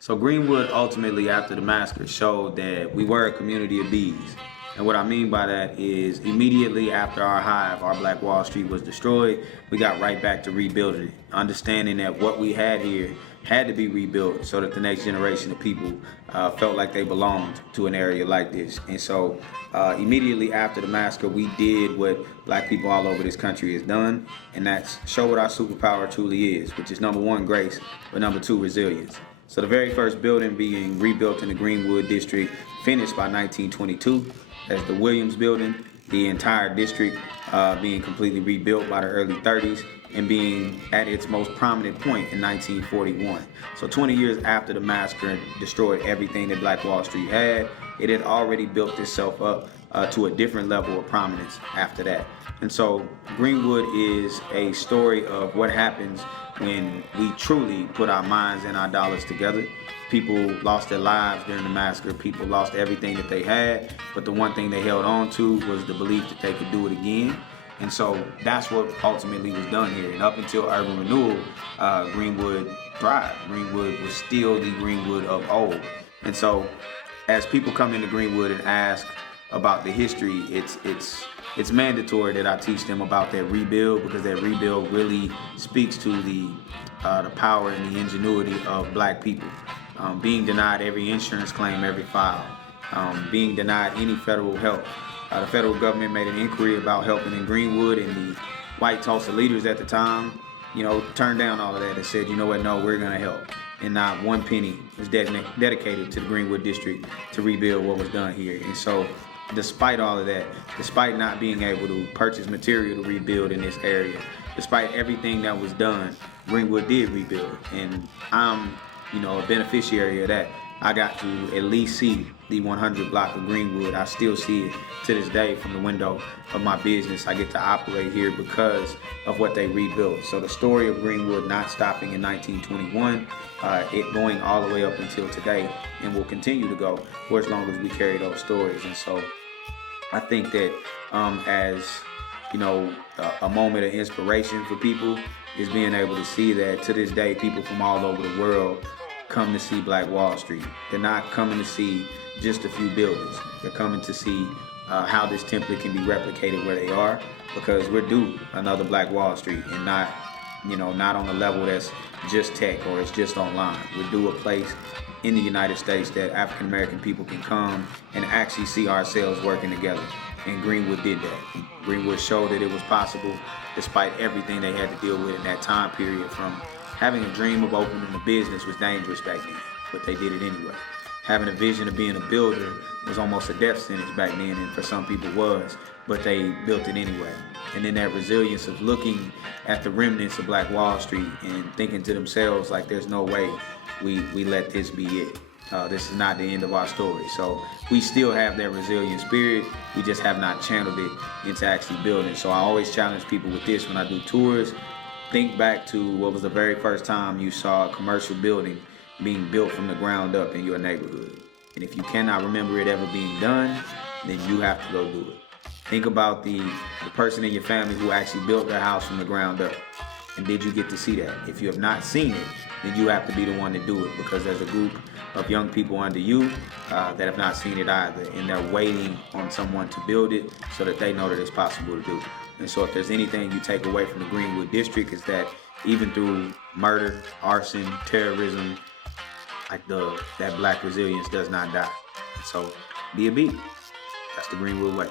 So Greenwood ultimately, after the massacre, showed that we were a community of bees. And what I mean by that is immediately after our hive, our Black Wall Street was destroyed, we got right back to rebuilding it, understanding that what we had here had to be rebuilt so that the next generation of people felt like they belonged to an area like this. And so immediately after the massacre, we did what Black people all over this country has done, and that's show what our superpower truly is, which is number one, grace, but number two, resilience. So the very first building being rebuilt in the Greenwood district, finished by 1922, as the Williams building, the entire district being completely rebuilt by the early 30s and being at its most prominent point in 1941. So 20 years after the massacre destroyed everything that Black Wall Street had, it had already built itself up to a different level of prominence after that. And so Greenwood is a story of what happens when we truly put our minds and our dollars together. People lost their lives during the massacre. People lost everything that they had, but the one thing they held on to was the belief that they could do it again. And so that's what ultimately was done here. And up until urban renewal, Greenwood thrived. Greenwood was still the Greenwood of old. And so as people come into Greenwood and ask about the history, it's mandatory that I teach them about that rebuild, because that rebuild really speaks to the power and the ingenuity of Black people. Being denied every insurance claim, every file, being denied any federal help. The federal government made an inquiry about helping in Greenwood, and the white Tulsa leaders at the time, turned down all of that and said, you know what, no, we're gonna help. And not one penny was dedicated to the Greenwood district to rebuild what was done here. And so despite all of that, despite not being able to purchase material to rebuild in this area, despite everything that was done, Greenwood did rebuild. And I'm, a beneficiary of that. I got to at least see the 100 block of Greenwood. I still see it to this day from the window of my business. I get to operate here because of what they rebuilt. So the story of Greenwood not stopping in 1921, it going all the way up until today, and will continue to go for as long as we carry those stories. And so I think that as a moment of inspiration for people is being able to see that to this day, people from all over the world come to see Black Wall Street. They're not coming to see just a few buildings. They're coming to see how this template can be replicated where they are, because we're due another Black Wall Street, and not on a level that's just tech or it's just online. We're due a place in the United States that African American people can come and actually see ourselves working together. And Greenwood did that. Greenwood showed that it was possible despite everything they had to deal with in that time period. From having a dream of opening a business was dangerous back then, but they did it anyway. Having a vision of being a builder was almost a death sentence back then, and for some people was, but they built it anyway. And then that resilience of looking at the remnants of Black Wall Street and thinking to themselves, like, there's no way we let this be it. This is not the end of our story. So we still have that resilient spirit. We just have not channeled it into actually building. So I always challenge people with this when I do tours. Think back to what was the very first time you saw a commercial building being built from the ground up in your neighborhood. And if you cannot remember it ever being done, then you have to go do it. Think about the person in your family who actually built their house from the ground up. And did you get to see that? If you have not seen it, then you have to be the one to do it, because there's a group of young people under you that have not seen it either, and they're waiting on someone to build it so that they know that it's possible to do. And so if there's anything you take away from the Greenwood district, is that even through murder, arson, terrorism, that Black resilience does not die. So be a beat. That's the Greenwood way.